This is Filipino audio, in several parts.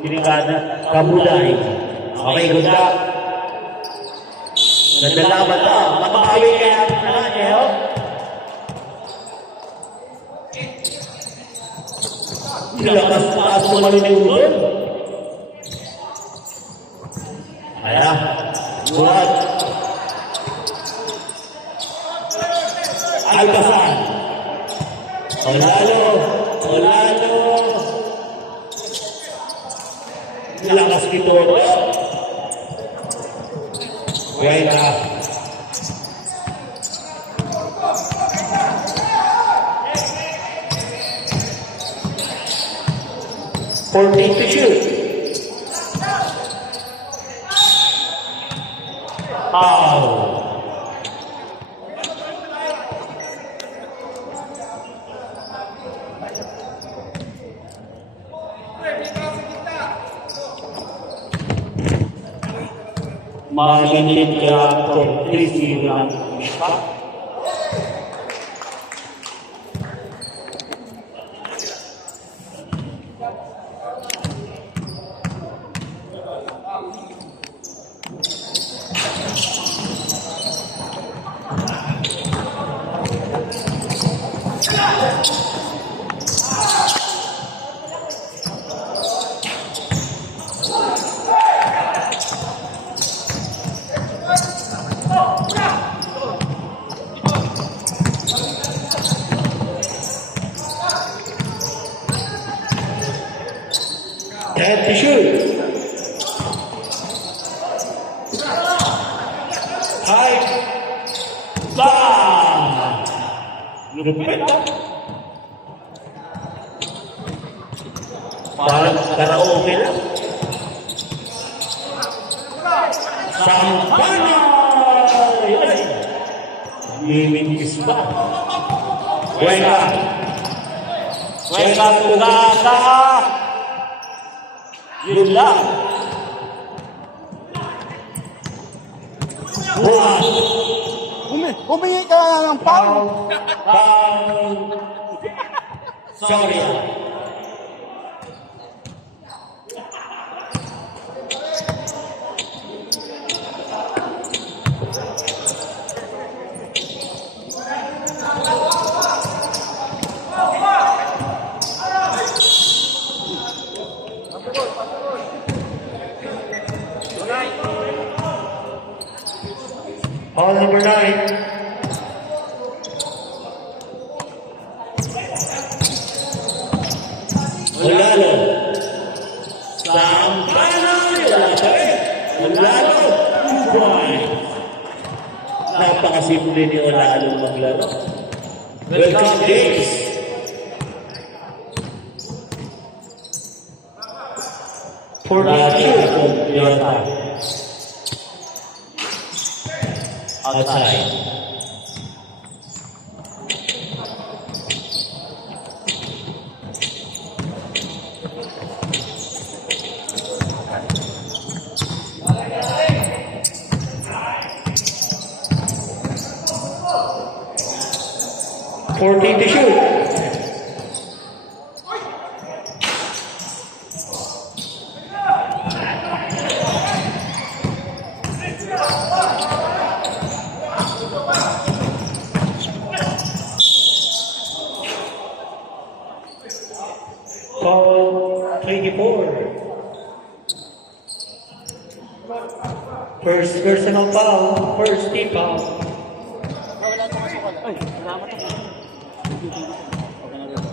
Tirigana, Kabulay. Okay, good luck. Nadalaman na. Makabawi kaya ang nanay, oh. Lakas-lakas mo malinigod. Ayan. Buhat. Alcasan. Olalo. Lakas ito. Buena. Fourteen to shoot. Foul. Maginit kaya ito, 3-0 lang siya. And to shoot. High. Bang! Lupit. Parang karaoke lang. Sampanay! Mimingis ba? Buena. Buena Tugasa. Yun lang. Buwan. Humingi ka na ng foul. Foul. Sorry. Foul number 9. Olalo. Sampanay. Olalo. 2 points. Napakasimple ni Olalo maglaro. Welcome, James. For the outside. Fourteen to shoot. Foul 24. First personal foul. First team foul. Ay, salamat ako.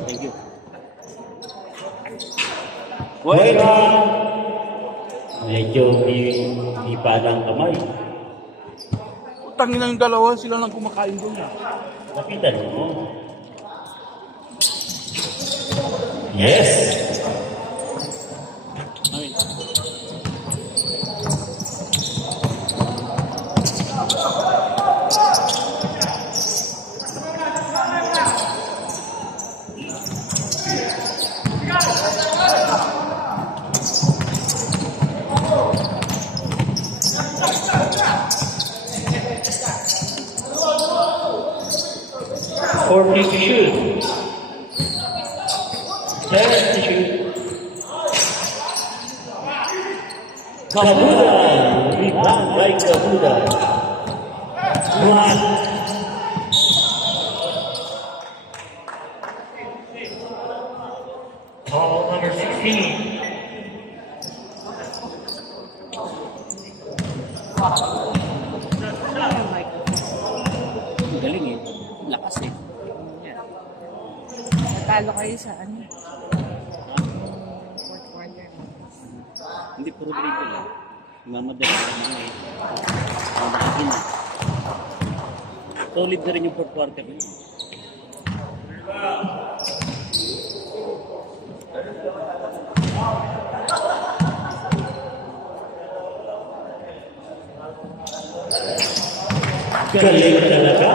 Thank you. Welcome. Medyo di padang kamay. Tangin na yung dalawa, sila lang kumakain doon. Lapitan mo. Yes. Ay. Fourteen to shoot. 7 to shoot. Kabudan. Rebound by Kabudan. One. Call number 16. Ang galing eh. Lakas eh. Natalo kayo sa ano? Fourth quarter. Hindi puro dribble eh. Mamadali ka naman eh. Ang nakakin eh. Solid na rin yung fourth quarter eh. Galing talaga.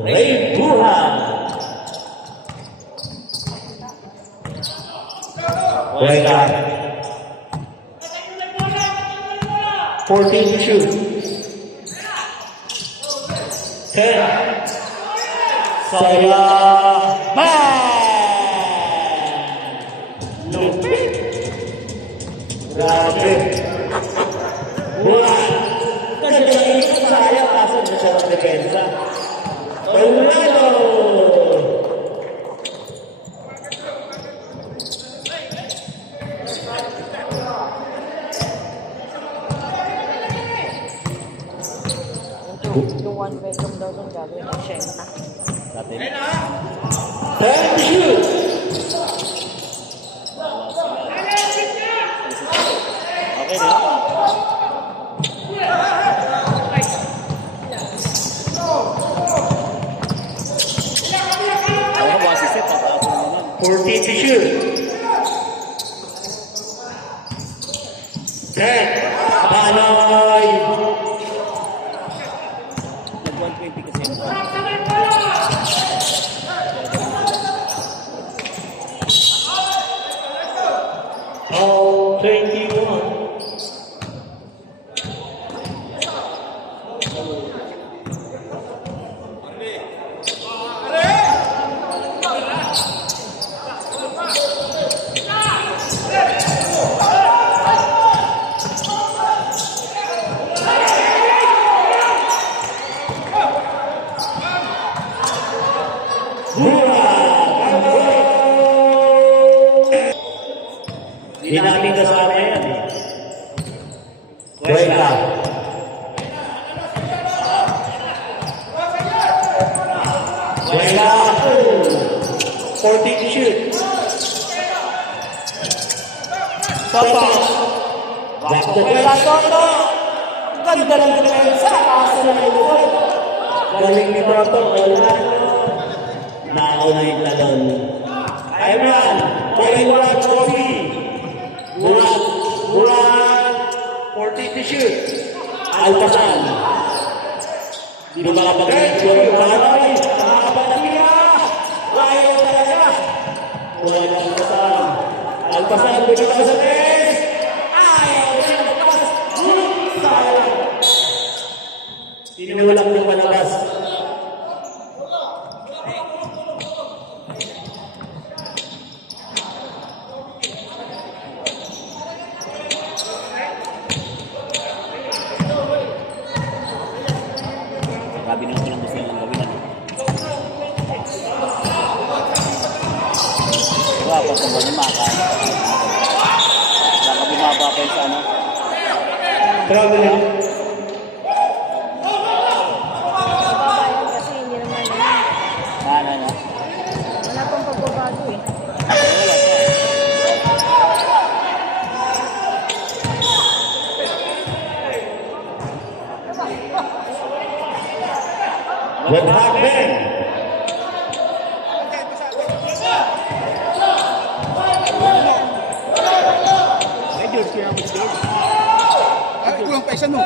Ray Buhan. Wala. 14 to shoot. 10. Saya. Lupit. Grabe. Buhan. Nagdalagin ka saya kaso na siya ng depensa. Tornado! Yung one bedroom daw doon gagawin ng Shenta. Dati. 10 to shoot. Okay na. Ako ba si Seth? Tataas na naman. 14 to shoot. 10. Panoy! Nag-120 kasi. All 21. Hindi namin kasama yan. Wala. Wala. 14 to shoot. Soto. Back to Wala Soto. Ganda ng depensa. Kaso na likod. Galing ni Proto. Wala. Nauna yung talon. Ayman. Wala trophy. Bulan 40 to shoot. Alpasan. Di ba makapag-reaction yung Panoy? Mahaba na niya. Ayaw talaga. Bulan ng Alpasan. Alpasan, bigyan ka sa test. Ayaw siya magpas. Sayang. Tinulak ng palabas. Sabi naman ko lang gusto yung gawin ano. Diba, pag sa mga makakaan. Baka bumaba pa yung sa ano. Grabe na. Babayan kasi hindi naman yan. Na. Wala pang pagbabago eh. What happened? Medyo siya mo din. Ay, kulang pa isa no.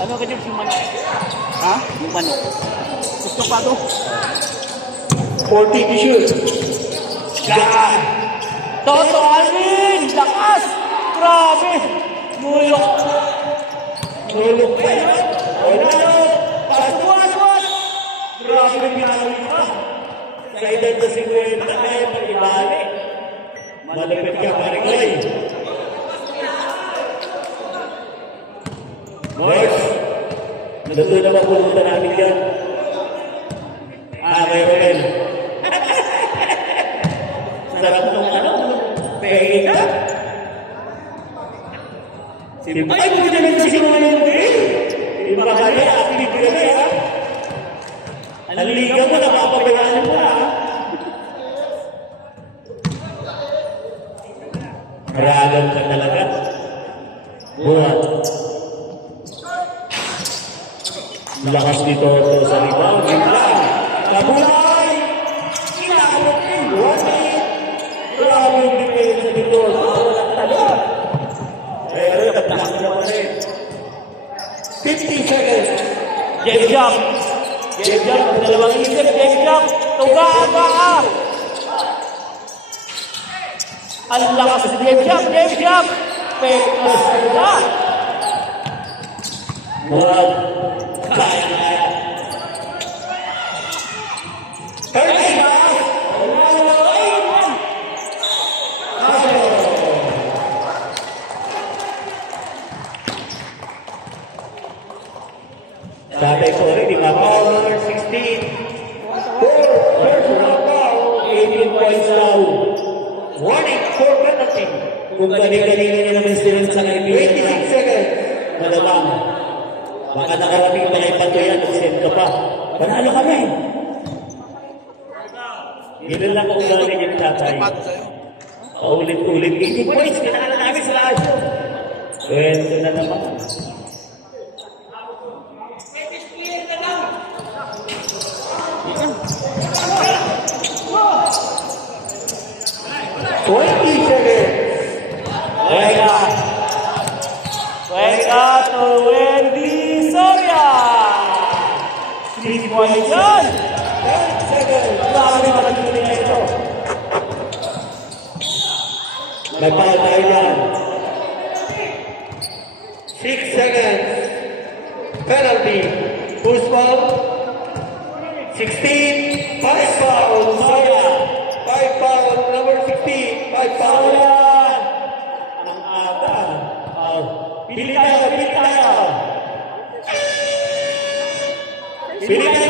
Ano ka dyan yung manok? Ha? Yung manok. Gusto pa to. 40 to shoot. God! Toto Alvin! Lakas! Grabe! Mulok! Tulog pa yun. Wala yun. Paswas! Grabe ang ginawin pa. Sa edad na 50 na kaya pag-ibalik. Malapit ka, pare Koy. Boys, natuto na ba pumunta namin yan? Kay Romel. Sarap nung ano, pehingin ka. Ay, buti na lang si mga nang Iba ka kaya, active ka na ya. Naliligaw mo, napapabayaan mo na. Maragal ka talaga. Buhat. Lakas dito sa rebound. Gimlang. Kabulay! Inaabot din. 1-8. Grabe yung depensa dito. Walang talon. Pero yung lakas naman rin. 50 seconds. Jake Jump. Jake Jump. Dalawang isip. Jake Jump. Tuga. Ang lakas si Jake Jump. Jake Jump. Pekos na. Murag. Kaya. Dati ko rin, 16. 4 personal foul, 18 points now. Warning for penalty. Kung kani-kanina niya naman sila sa kaibigan. 26 seconds. Malamang. Baka nakarating pa kay Patuyan, nag-send ka pa. Panalo kami. Yun lang kung galing yung tatay. Paulit-ulit. 18 points, kinakala namin sa lahat. Kwento na naman. Weka to Wendy Soria. 3 points yan. 10 seconds. Marami makatuloy na ito. Nagpahal tayo yan. 6 seconds. Penalty. Who's foul? 16. 5 foul. Soria. 5 foul. Number 16. 5 foul. Ang aga. Pili tayo. Pili tayo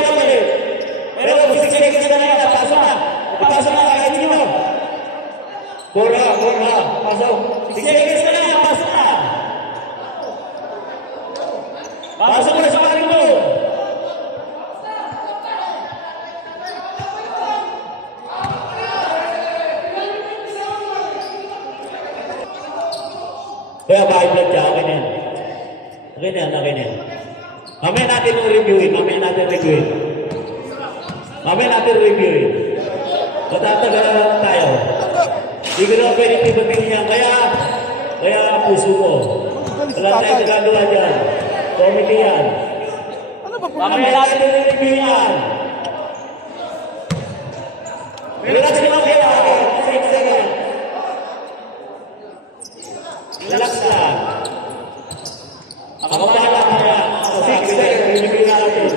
kami. Pero 6 seconds na lang. Pasok na kahit sino. Bola. Pasok. 6 seconds na lang. Pasok na. Pasok na sa paling mo. Kaya kahit lang siya, okay na yan. Okay na yan. Mamaya natin reviewin. Matatagal na tayo. Hindi ko na pwede pipapili yan. Kaya puso ko. Wala tayong nagagawa dyan. Comedy yan. Ano ba po? Mamaya natin review yan. Relax lang kaya. 6 seconds. Relax lang. Ako bahala kaya. 6 seconds. Review natin.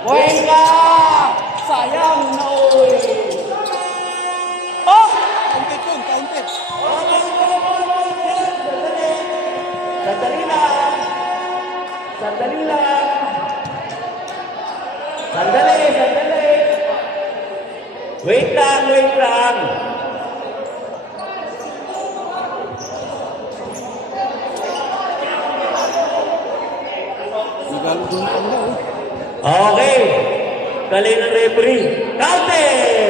Weka! Sayang na uy! Oh! Kaunti. Sandali lang. Wait lang. Nagalo doon ang tanda. Okay. Dali ng referee. Counted!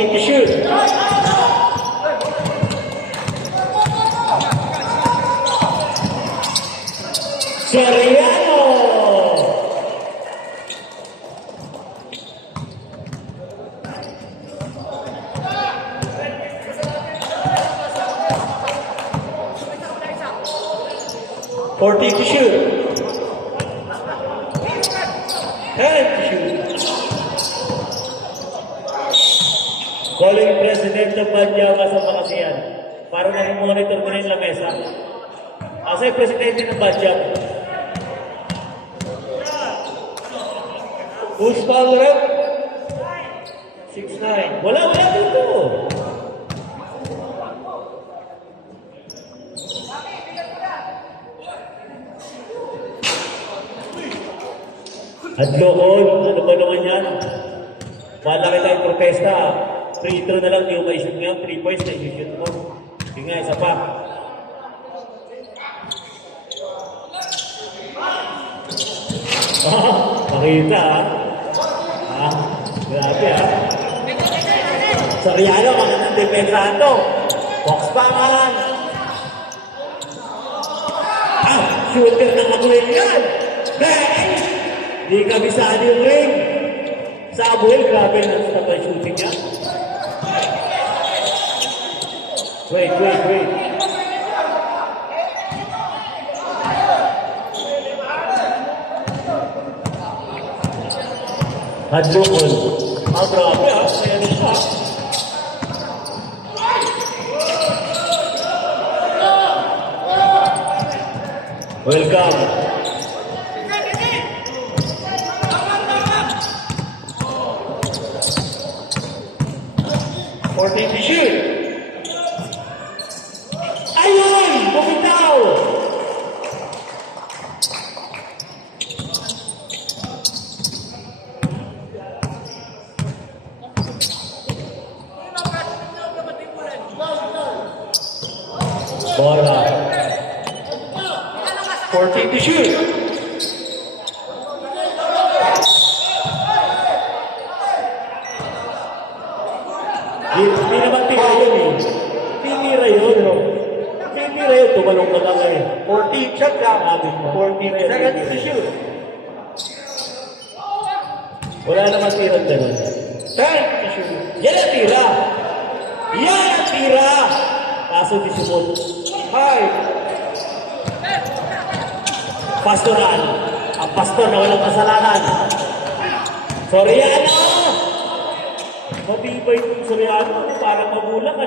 To shoot. Soriano! Fourteen to shoot. 10 to shoot. Calling President ng Badyaga sa Pakasiyan para nag-monitor ko rin lang mesa. Asa yung Presidente ng Badyaga? Who's call rep? 6'9". Wala dito. At loon, ano ba naman yan? Malaki tayong protesta. Free throw na lang, di mo ma-shoot ngayon. 3 points na i-shoot mo. Yung nga, isa pa. Makita grabe Soriano, magandang depensahan to. Box bangan. Shooter ng Abuel yan. Bang! Hindi kabisaan yung ring. Sa Abuel, grabe na sa shooting niya. Wait. Hadlokon. Grabe Ayan siya. Welcome. Fourteen to shoot. Ayun! Bumitaw! Bola. 14 to shoot. Hindi naman tira yun Pinira yun, Pinira yun, tumalong na lang 14 shot lang. 14 second to shoot. Wala naman tirang ganun. 10 to shoot. Yan ang tira! Paso 18. Hi! Pastoral. Ang pastor na walang kasalanan. Soriano! Matibay itong Soriano. Parang magulang, 19,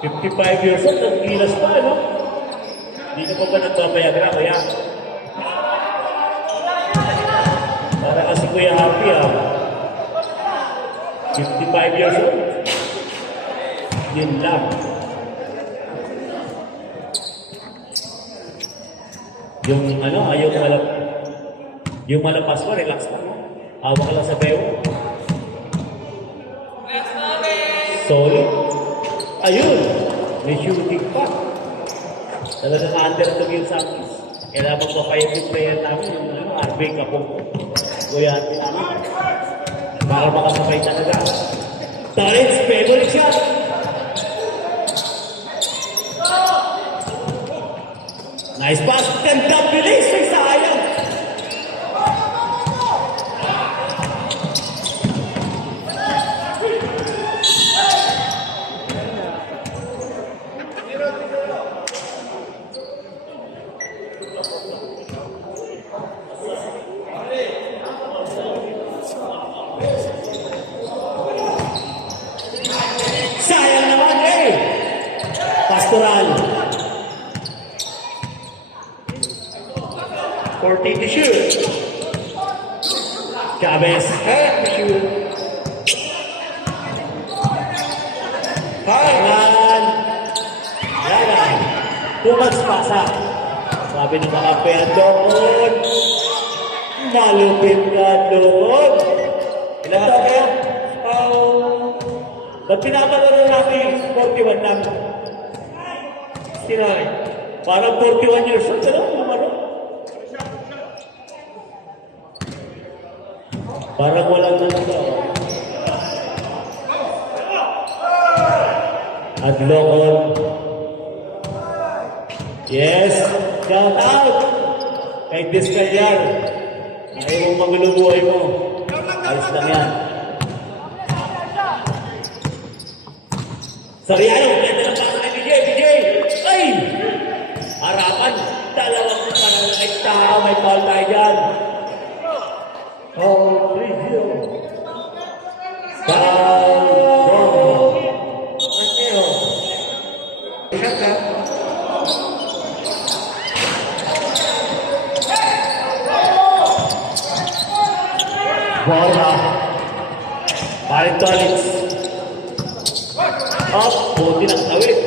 55 years old. Ang gilas pa, Hindi ka pa ba nagpapayagra, kaya? Para kasi Kuya Happy, 55 years old. Yun lang. Yung malapas mo, relax lang. Hawak ka lang sa bewo. Solid. Ayun! May shooting pa. Talagang under to yung Samis. Kailangan magpapayag yung player namin, yung RB Kapong. Kuya natin namin. Para makasabay talaga. Torrens, favorite shot! Nice pass. Ganda bilis. May sayang. Sayang naman Pastoral. 14 to shoot. Chavez. To shoot. Haran. Yaran. Pumagspasa. Sabi ng mga pair doon. Malupit ka doon. Ilan ka kaya? Ba't pinakalaro natin 41 lang? 69. Parang 41 years old. Parang walang nalagaw. Adlokon. Yes, shout out! Kay Discayar. Ayaw mong magulo buhay mo. Ayos lang yan. Sariano, ganda ng pasa kay BJ. Ay! Harapan. Dalawang parang tao. May foul tayo dyan. Oh, 3-0. Foul. Mateo. Shot ka. Bola. Paring Tolitz. Up. Buti ng tawid.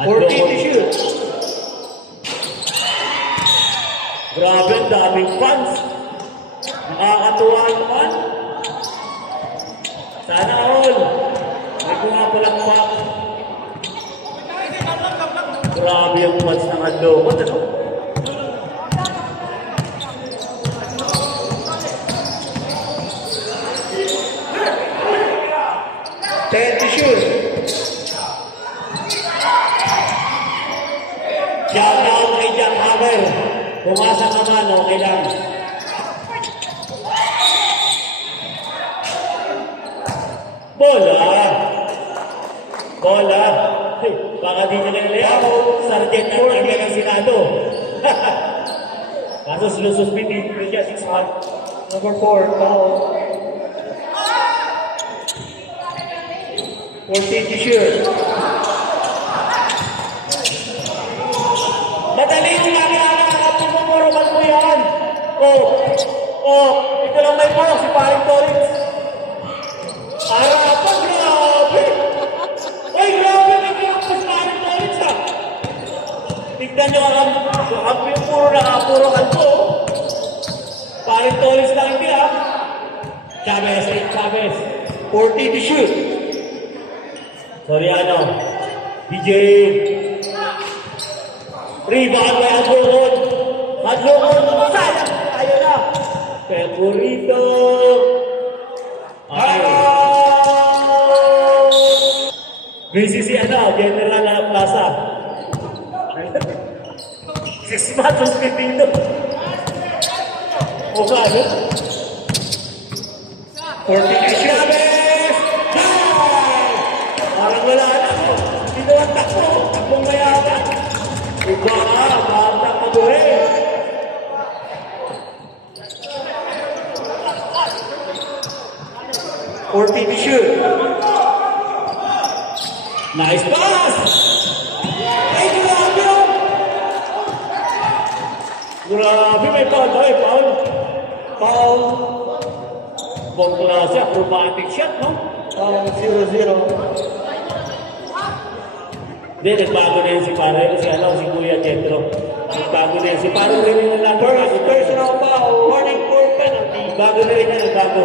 40 to shoot. Grabe, ang daming fans. Nakakatuwa naman. Sana all. May pumapalakpak. Grabe ang fans ng Hadlokot, ano? To shoot. Shout out kay Jack Hammer. Pumasa ka man, okay lang. Bola. Bola. Hey, baka di nyo nalayaw. Sargent ang kanya ng Senado. Kaso sinususpindi siya 6-1. Number 4, foul. 14 to shoot. Madali yung mga pumumuraman mo yan. Ito lang may parang si Paring Torres. Harapan, grabe. Ay, grabe, may kiyakos si Paring Torres, ha. Tignan nyo ang puro kalpo. Paring Torres lang hindi, ha. Chavez. 40 to shoot. Soriano. DJ. Rebound by Hadlokot. Sayang. Ayaw na. Favorito. BCC General Plaza. 6 months pipito. O ba, ano? 40 Chavez! Parang wala na. Dito ang takbong mayaman. Iba ka, bata ka mo rin. Forty to shoot. Nice pass! Ay, grabe yun! Grabe, may foul. Foul. Bong klase, acrobatic shot, no? 0-0. Hindi, nagbago na yun si Kuya Jetro. Nagbago na yun si Pare rin yung natin. Personal foul, warning for penalty. Bago na rin yan, nagbago.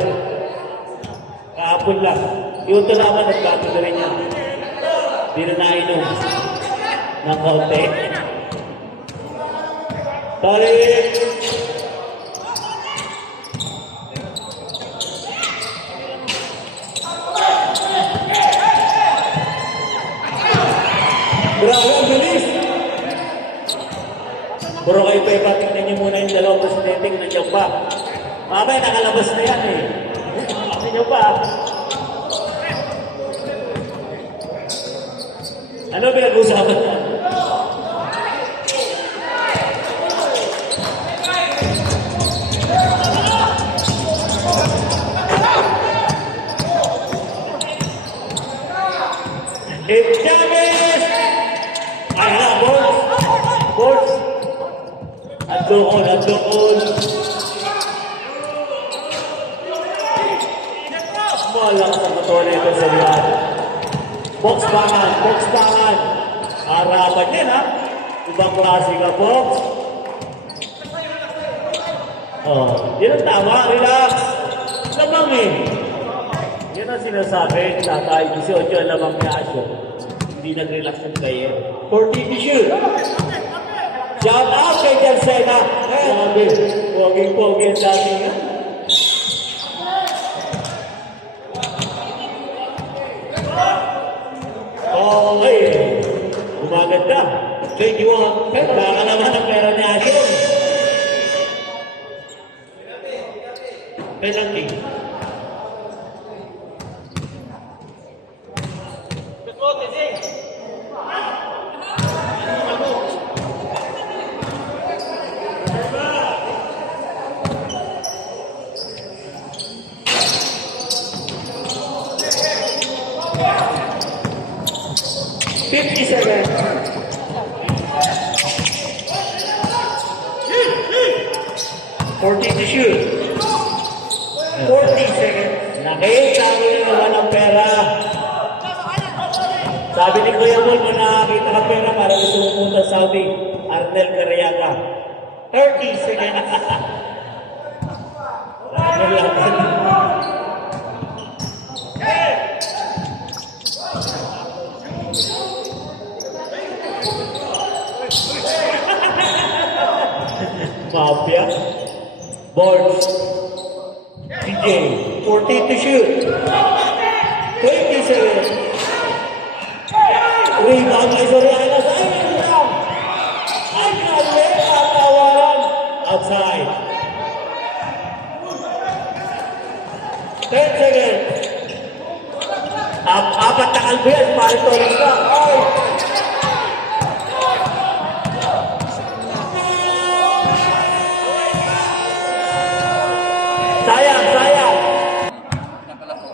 Kahapon lang. Yung ito naman, nagbago na rin yan. Hindi na nainom. Ng kaunti. Tolit! Grabe, ang bilis! Puro kayo pa ipatingnan niyo muna yung dalawang presidente kung nandiyan pa. Mamaya nakalabas na yan eh. Nandiyan pa. Ano pinag-usapan niya? It's Chavez! Ay na, Bolts! Andokon. Malakas ang katawan nito sa Riyadh. Box bangan. Harapan yan, ha? Ibang klase ka, Box. Yan ang tama, relax. Lamang eh. Yan ang sinasabi, tatay, 18 ang lamang ni Asyo. Hindi nag-relax ng player. 40 to shoot. Shout out kay Jersena. Sabi, poging-pogi ang dami nga. Okay. Umaganda. 21. Baka naman ang pera ni Asyon. Penalty. $57. 40 to shoot. 40 seconds. Nakita mo yung naman ang pera. Sabi ni Kuya Mon, kung nakakita ka pera para gusto mo punta sa Saudi, Arnel Carriaga. 30 seconds. Mafia. Boards. CJ. 40 to shoot. 27. Rebound kay Soriano. Ay, nalit ang tawaran. Outside. 10 seconds. Apat na kalbiyan. Parang tulog ka. Ay! Sayang, sayang.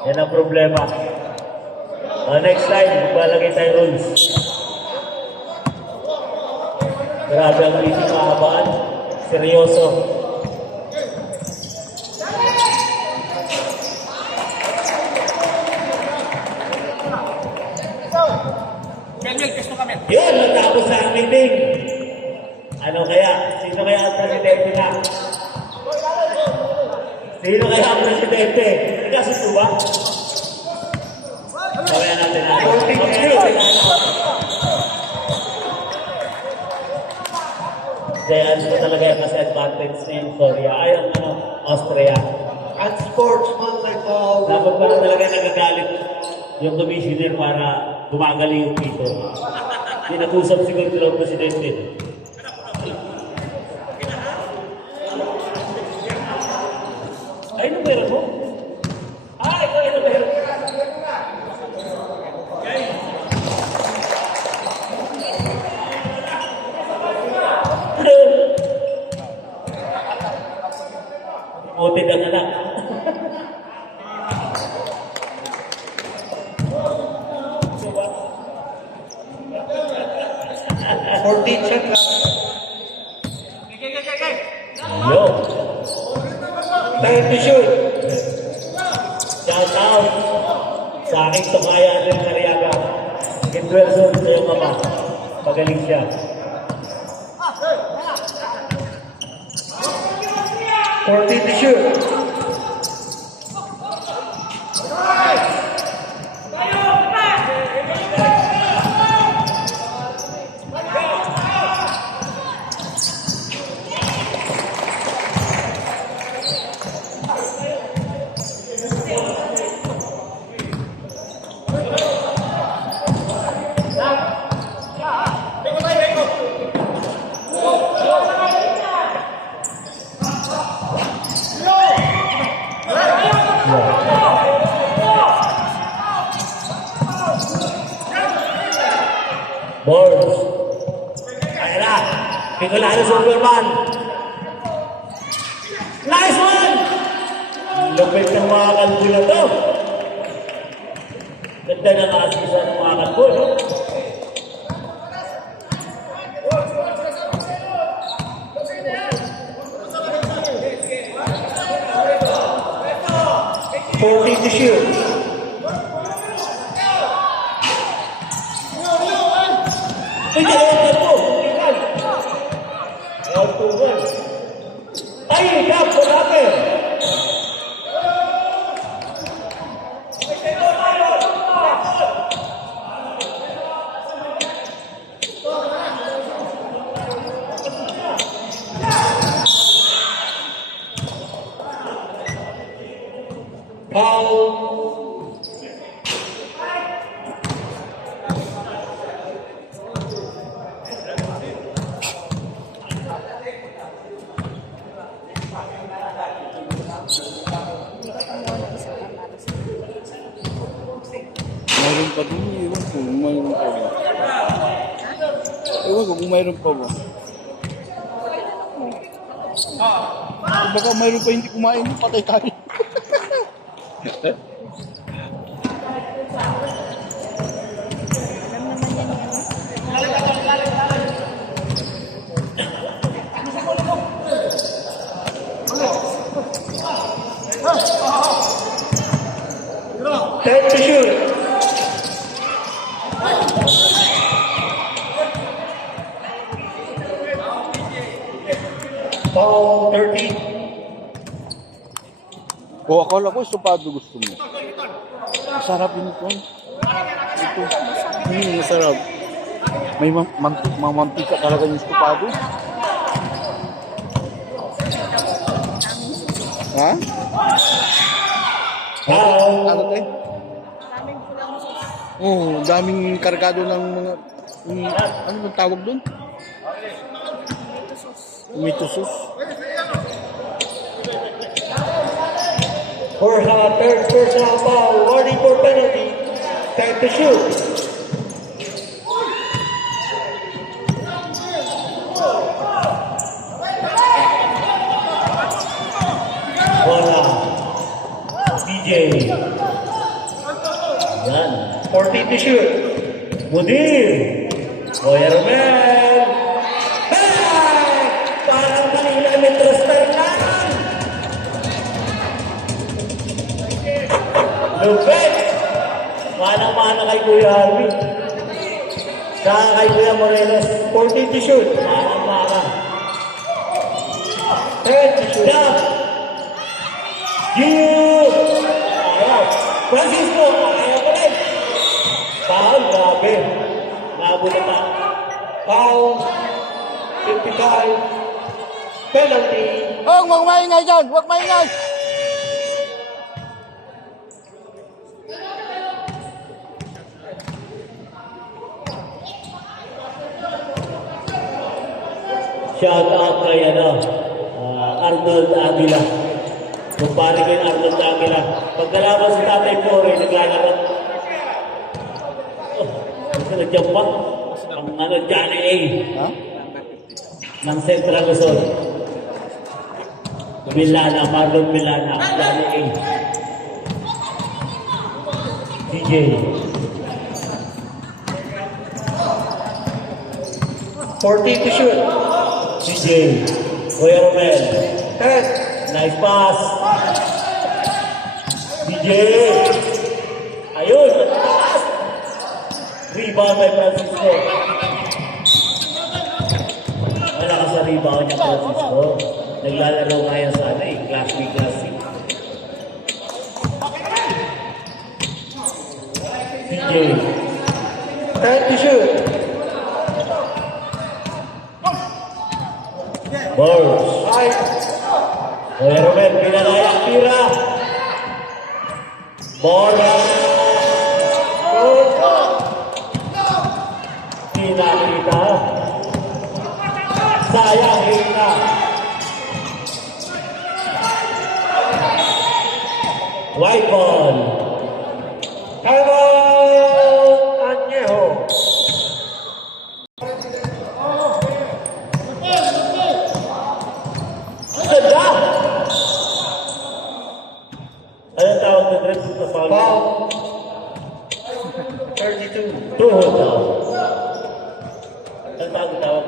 Yan ang problema. Next time, magbalagay tayo rules. Grabe ang hindi kahabaan. Seryoso. Yun, natapos na ang meeting. Ano kaya? Sino kaya ang presidente na? Sino kaya ang presidente? Nagkasundo ba? Kaya natin na. 42. Kaya ano talaga yung kasi advantage ni Korea. Ay, ang Austria. At sportsman ikaw. Dapat pala talaga nagagalit yung commissioner para gumagaling yung pito. Pinakusap siguro sila ang presidente. Ay, ano pera mo? Ay, ito, ito, pera. Moted ang anak. Yo. Time to shoot. Shout out sa aking tukaya ng Carriaga. Gitwelson sa iyong mama. Pagaling siya. Forty to shoot. Boards. Ayan na. Pingulano Superman. Nice one! Lupit ng mga kalbo na to. Ganda na nakasisa ng mga kalbo, no? Forty to shoot. Ay, ayaw ko! Ayaw ko! Ay, kap! Palate! Foul. pa dun. Ewan ko kung mayroon pa ba. Ewan ko kung mayroon pa ba. Baka mayroon pa hindi kumain, patay tayo. Time to shoot. Foul 30. O, akala ko estopado gusto mo. Masarap yun ito. Ito. Masarap. May mamantika talaga yung estopado. Ha? Foul. Ano tayo? Oo, daming kargado ng mga... ano bang tawag doon? Tomato sauce. First half foul. Warning for penalty. Time to shoot. Wala. DJ. Yan. 14 to shoot. Mudir. Boy Romel. Bang! Parang kanina may thruster lang. Lupit. Manang-mana kay Kuya Harvey. Saka kay Kuya Morelos. 14 to shoot. Manang-mana. 10 to shoot. Jump. Give. Ayaw. Francisco. Ayaw ko rin. Foul. Grabe. Nabuto pa. Foul. 55. Penalty. Oh, huwag maingay dyan! Huwag maingay! Shout out kay Arnold Aguila. Kumpare kay Arnold Aguila. Pagkalaban sa Tatay Flore, naglalaro. Gusto nag-jump pa. Ang Johnny A. Ha? Ng Central Luzon. Milana, Marlon Milana, Johnny A. DJ. Fourteen to shoot. DJ. Kuya Romel. 10. Nice pass. DJ. Ayun, pass. Rebound by Francisco. Wala ka sa rebound niya, Francisco. Naglalaro nga yan sana eh. Classic. DJ. 10 to shoot. Balls. 5. Kuya Romel, pinalaya, tira. Bola. Good. Pinakita. Sayang, hita. White ball. Timeout. Añejo. Ganda! Anong tawag na dress sa foul? Foul. 32. Tuhod daw. Anong tawag?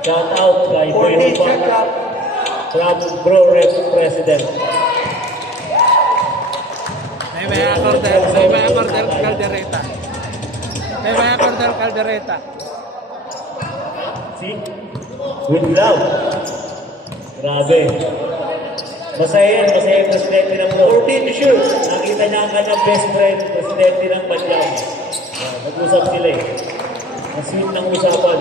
Shout out kay 14 Boy check up. from Bro Rep President. May Cordel Caldereta. May Cordel Caldereta. See? With love. Grabe. Masaya yung presidente ng Bro. 14 to shoot. Nakita niya ang kanyang best friend, presidente ng Badyang. Nag-usap sila eh. Ang sweet ng usapan.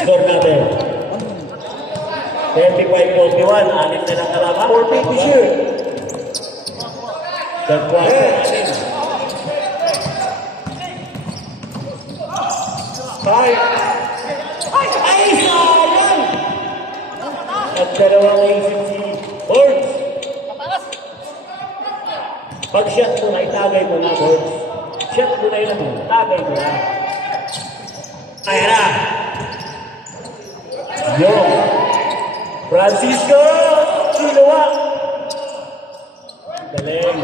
Score natin. 35-41, anim na lang kalaban. 14 to shoot. Third quarter. 5. Ay, sayang! Nagdalawang isip si Horns. Pag shot mo na, itagay mo na, Horns. Shot mo na yun, itagay mo na. Ayan na. Yo. Francisco Sinuwa. Galing.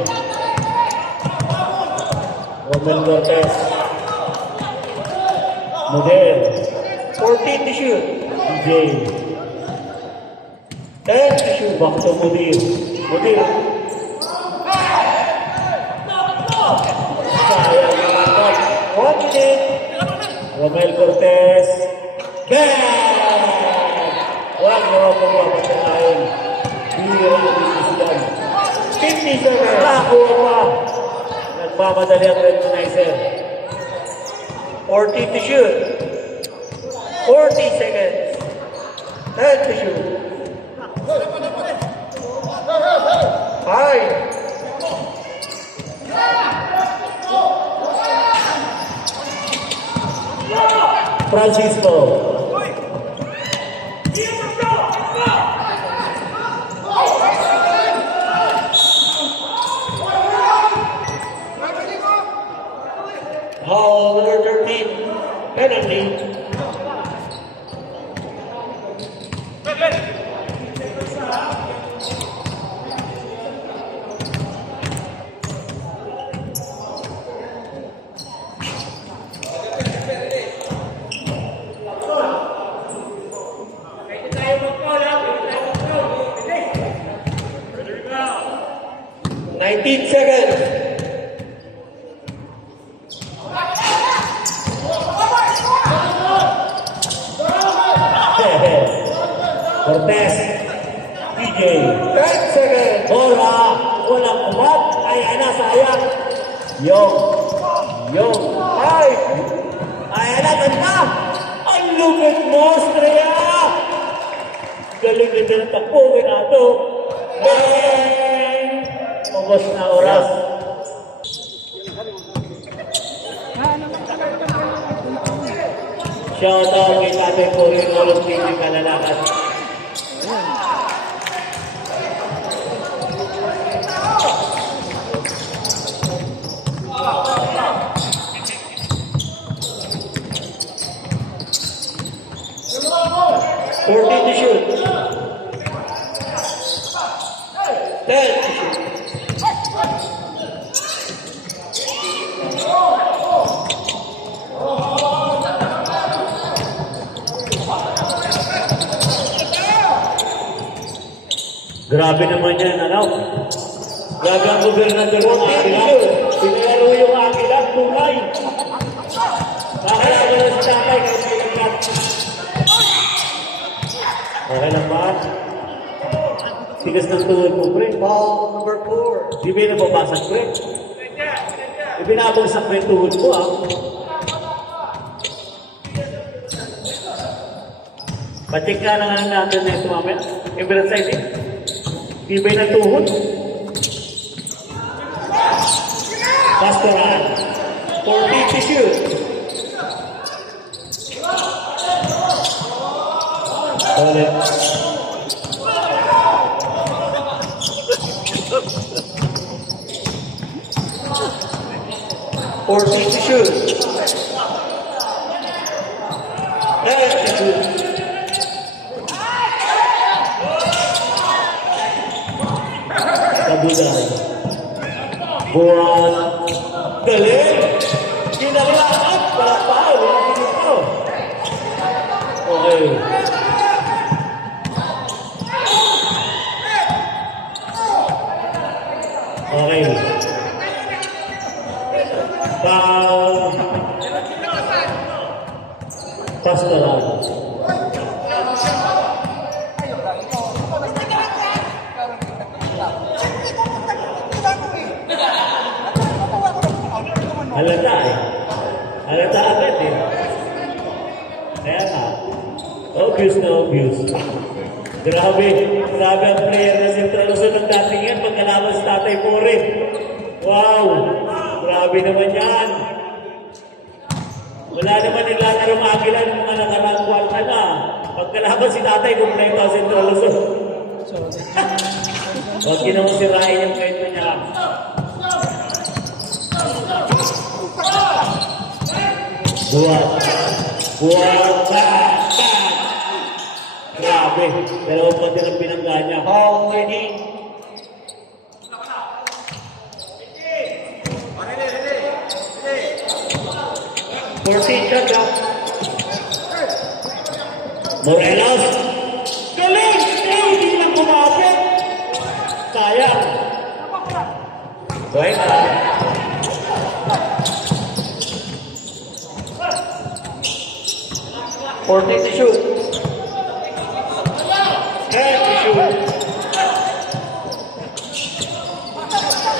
Romel Cortez. Model. 14 to shoot. DJ. 10 to shoot. Back to Model. Model. Sayang naman to. 1 minute. Romel Cortez. Bang! Wag mo pagpapatalain. Biro ang diskusyon. 50 seconds. Nakakuha pa. Nagmamadali ang recognizer. 40 to shoot. 40 seconds. 10 to shoot. 5. Francisco. Hall number 13, penalty. Nineteen seconds. Cortez, DJ, 10 seconds. Bola, walang umat. Ayan na, sayang. Yung, ay. Ayan na, ganda. Ang lupit mo, Estrella. Galing na ng takbo, Renato. Bang! Ubos na oras. Shout out kay Tatay Cory Rolong TV Kalalakas. Fourteen to shoot. 10 to shoot. Grabe naman yan, ano? Grabe ang gobernador ng Akila. Pinayaro yung Akila, tunay. Bakit ako na sa tatay kahit may lagat? Okay lang ba? Tigas ng tuhod mo, pre. Ball number 4. Di ba yung napapasag, pre? Ibinabagsak mo yung tuhod mo, ah. Pacheck ka na nga natin na ito, mamaya. Emerald side, eh. Di ba yung tuhod? Pastoral. 40 to shoot. Ulit. Forty to shoot. 10 to shoot. Kabuday. Buwan. Galing. Kinalakat. Wala pa. Wala dito. Okay. Okay. Pastoral. Halata eh. Halata agad eh. Kaya nga. Obvious na obvious. Grabe ang player na Central Luzon ng dating yan pagkalaban sa Tatay Pore. Wow! Grabe naman yan. Wala naman naglalaro Akila ng mga nakarang kwarta na. Pagka Magkalaban si tatay kung na yung Central Luzon. Huwag ginawang sirain yung kwento niya. Buwag. Buwag. Grabe. Dalawang pati ng pinangga niya. Foul winning. Shot up. Morelos. Galing! Hindi lang kumapit. Sayang. Boy, 40 to shoot. 10 to shoot.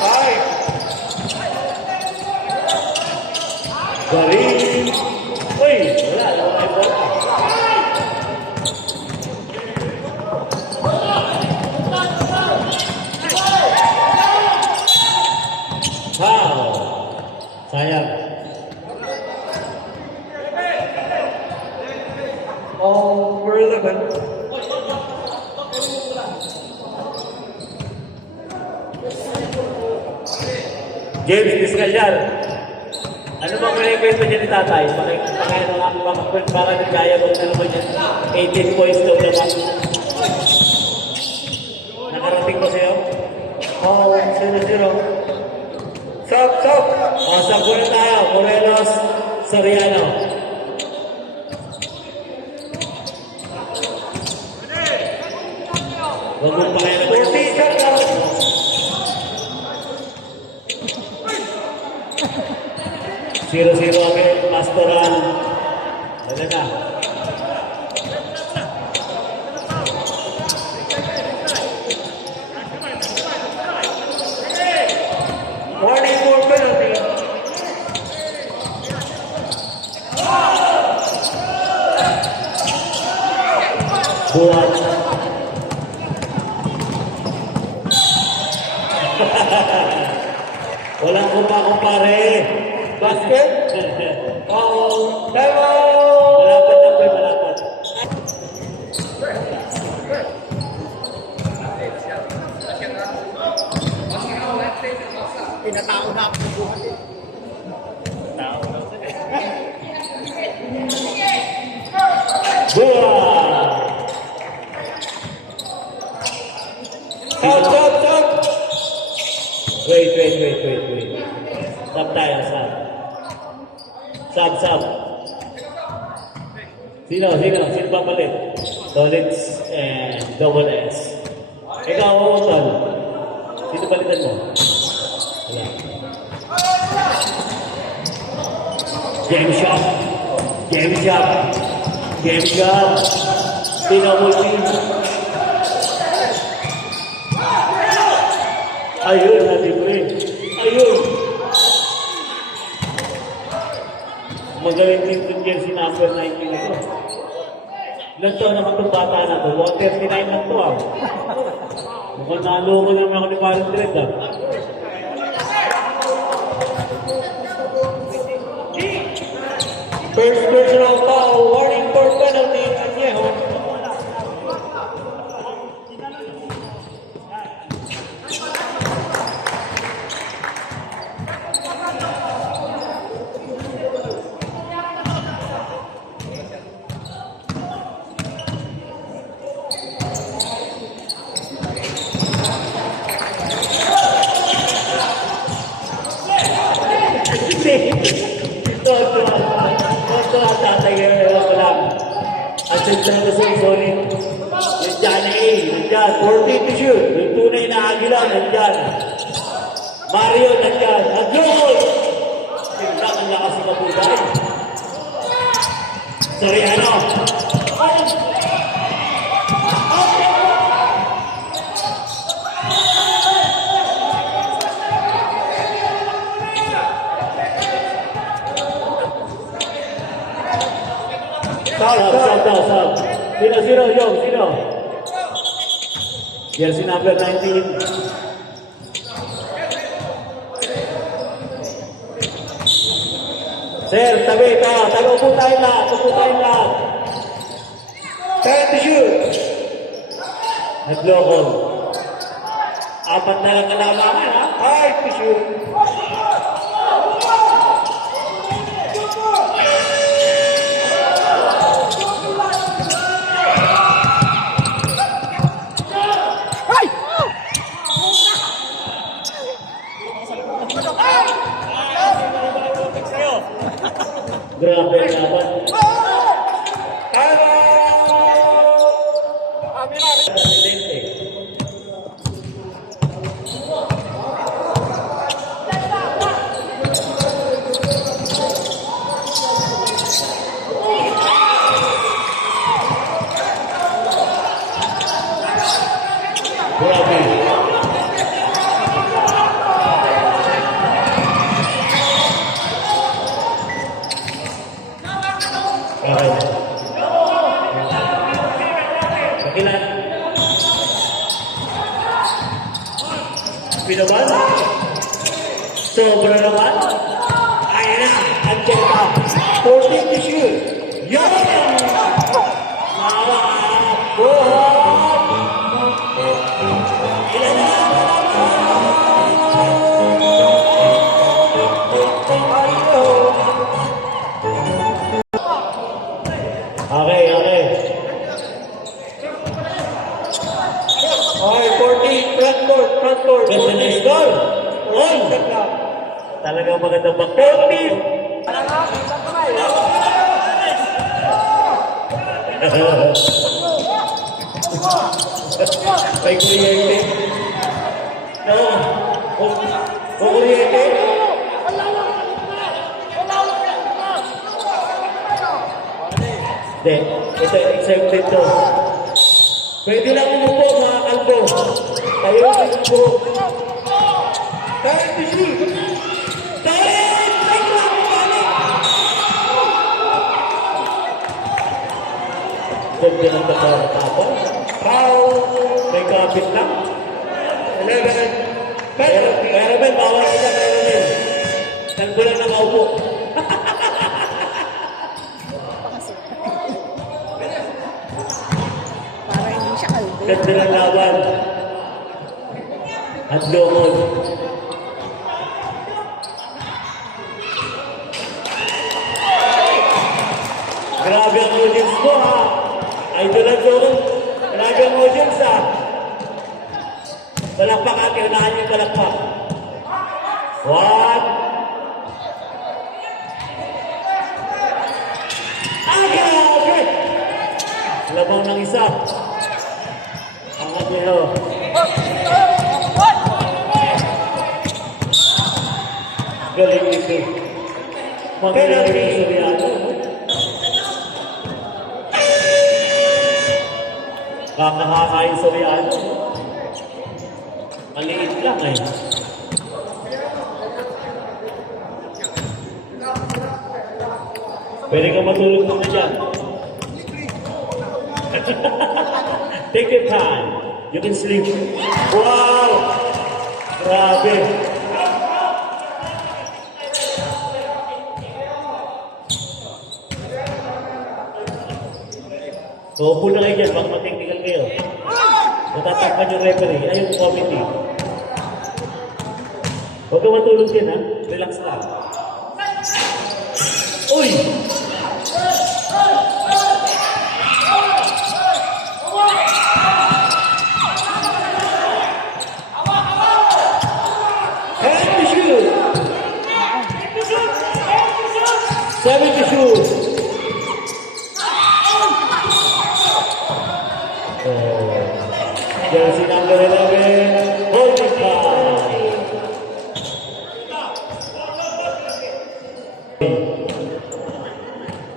5. galing. Uy, wala. Wala yung bola. Foul. Sayang. Over 11. James Vizcayar. Ano bang rekwento niya ni tatay? Pakaya na nga, para ni Kaya kung ano ba niya. 18 points daw naman. Nakarating ba sa'yo? Foul 0-0. Stop, stop. O, sa na tayo. Morelos, Soriano. Huwag mong pakaya naman yung 40 shot out. Zero kami, Pastoral. Wala na. Warning for penalty. Buwan. Walang kumpare. Basket. Foul. Level. Malapad na po, malapad. Buwan. Stop, stop, stop. Wait. Sub tayo, sub. Sub. Sino pa palit? Tolitz and Double S. Ikaw, Tol. Sino palitan mo? Wala. Game shot. Sino mo team? Ayun, natibre. Ayun. Magaling din itong jersey number 19 ito. Ilan taon naman itong bata na ito? 139 lang ito ah. Mukhang naloko naman ako ni Parang Direct ah. First personal foul. Warning for penalty. Añejo. Ito ang tatay ngayon ko lang. At Central Luzon, sorry. Nandiyan na nandiyan. 40 to shoot. Yung tunay na agila, nandiyan. Mario, nandiyan. Agyon! Tingnan ang lakas ng kapugay. Soriano. Sub. Sino? Jersey number 19. Sir, tabi ka. Tago po tayo lahat. 10 to to shoot. Nagloko. Apat na lang kalamangan, ha? 5 to shoot. Grabe ang laban. Hello! Presidente. Grabe. Okay. Okay na. Pinaban. Sobra naman. Ayan na. Andiyan ka. 14 to shoot. Yan! Nawa! Buhon! Ilan na lang? Okay, okay. Okay, 14. Front court, front court. Ganda na yung goal. Oy! Talagang magandang back-court. May kuryente. No. Kung kuryente. Hindi. Ito, exempted to. Pwede lang umupo, mga kalbo. Tayo ang umupo. 10 to shoot. Ganda ng tapos. Foul. May kapit lang. 11. Pero Ben, bawal kita meron din. Kalbo lang na maupo. Para hindi siya kalbo. Ganda ng laban. At lomon. Grabe ang audience mo, ha? Idolan ko. Grabe ang audience, ha? Palakpak, ha? Kailangan niyo palakpak. One. Grabe! Labang ng isa. Ang Aguero. Galing ito. Magaling yung Soriano. Kakahakain Soriano. Maliit lang eh. Pwede ka matulog muna dyan. Take your time. You can sleep. Wow! Grabe. So, upo na kayo dyan. Baka mag-technical kayo. Natatakpan yung referee. Ayun, committee. Huwag ka matulog din, ha? Relax lang. Uy! Seven to shoot. Jersey number 11, holding foul.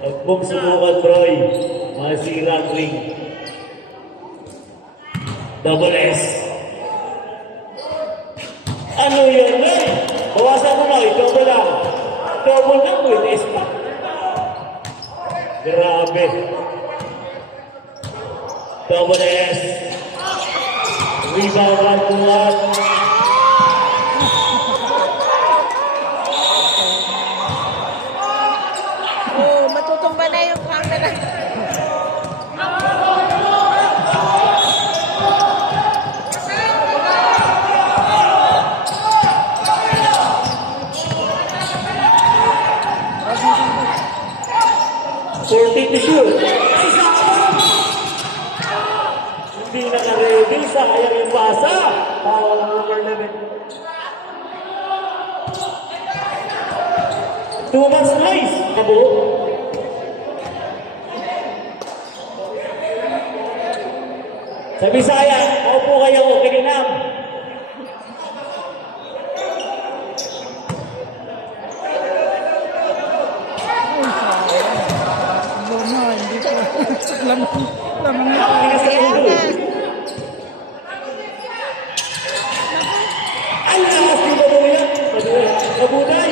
Huwag mong subukan, Troy. Masira ang ring. Double S. Ano yan, eh? Bawasan mo na, double lang. Double lang with S pa. Grabe. Double S. Rebound, 1-1. Oh, matutumba na yung camera. Too much noise. Kabo. Sa Bisaya, maupo kayo, kininam. Luma, hindi ko. Laman na. Kaya nga. Ang lakas ni Babuyan. Mabunay.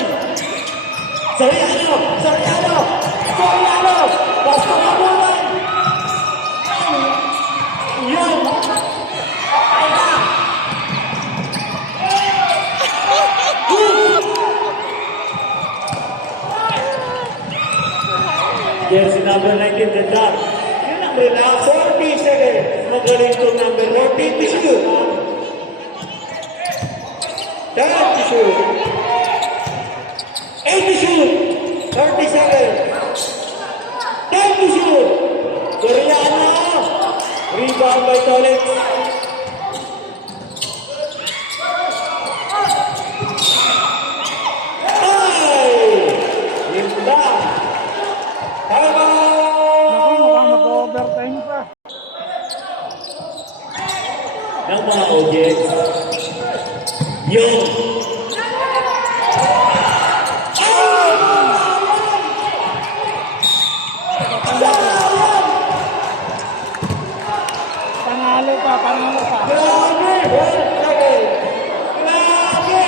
Soriano. Soriano. Soriano. Basta Mabunay. Yan. Jersey number 19, ganda. Yun ang relax. 40 seconds. Magaling to number 14. Tissue. 10 to shoot. 8 to shoot. 30 seconds. 10 to shoot. Soriano. Rebound by Tolex. Ay! Yun ba? Tama! Mukhang mag-overtime pa. Ng mga audience. Yung Panalo pa. grabe! Grabe!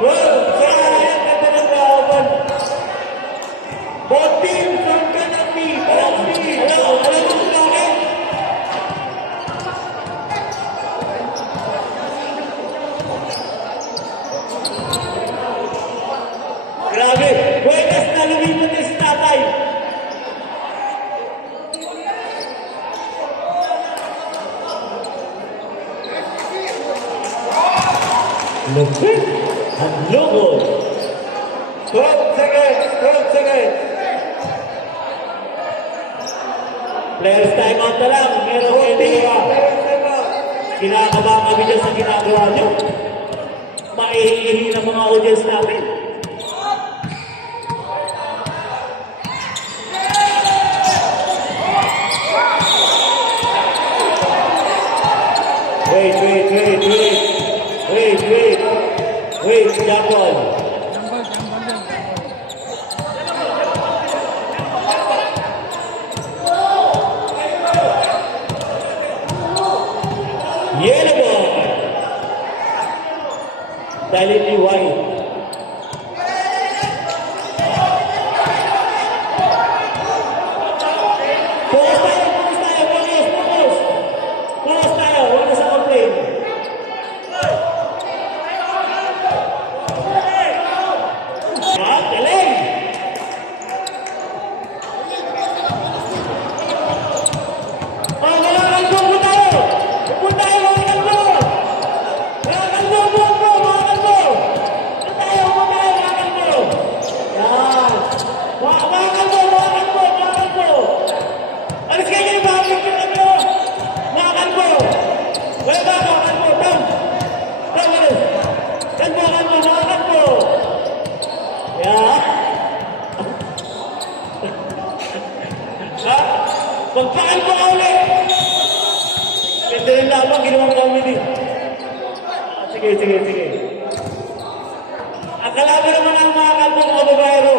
Well, kaya ganda ng laban. Both teams are gonna be happy. Alam mo kung bakit? Grabe! Buenas na lumipat na si tatay. Lupit! Ang logo! 12 seconds! 12 seconds! Players time out na lang. Meron kayo nila. Kinakabahan kami dyan sa ginagawa nyo. Maihihi ng mga audience namin. Wait, Japon. Yellow ball. Dalili white. Pause tayo. Huwag na sa complain. Galing! Mga kalbo, upo tayo! Upo tayo, mga kalbo! Mga kalbo, upo, mga kalbo! Upo tayo, mga kalbo! Yan! Mga kalbo! Alis kayo, mga kalbo! Mga kalbo! Wala ba, mga kalbo? Tam, alis! Kalbo, mga kalbo! Yan! Magpakalbo ka ulit! Ganda rin lamang, ginawang comedy. Sige. Ang kalaban naman ang mga kalbo mga babayero.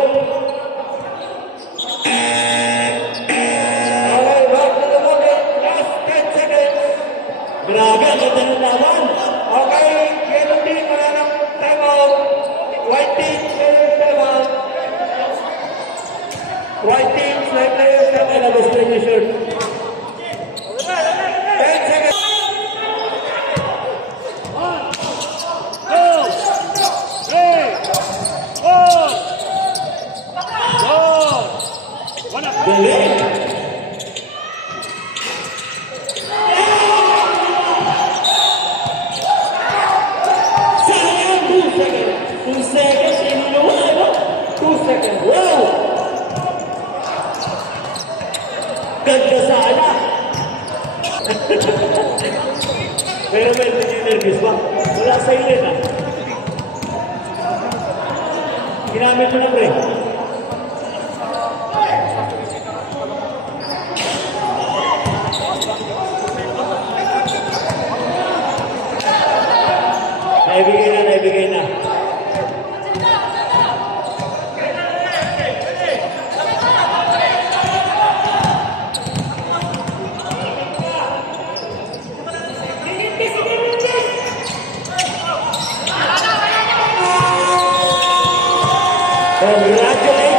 Okay, back to the moment. Last 10 seconds. Grabe, ang ganda ng laban. Okay, yellow team, wala ng time out. White team, time out. White team, like players, labas na yung shirt. 10 seconds. Galing! Sayang! 2 seconds! 2 seconds! Iniluwa ano? 2 seconds! Wow! Ganda sana! Pero medyo nervous ba? Wala sa iyo na. Ginamit mo na, pre. Naibigay na. Congratulations!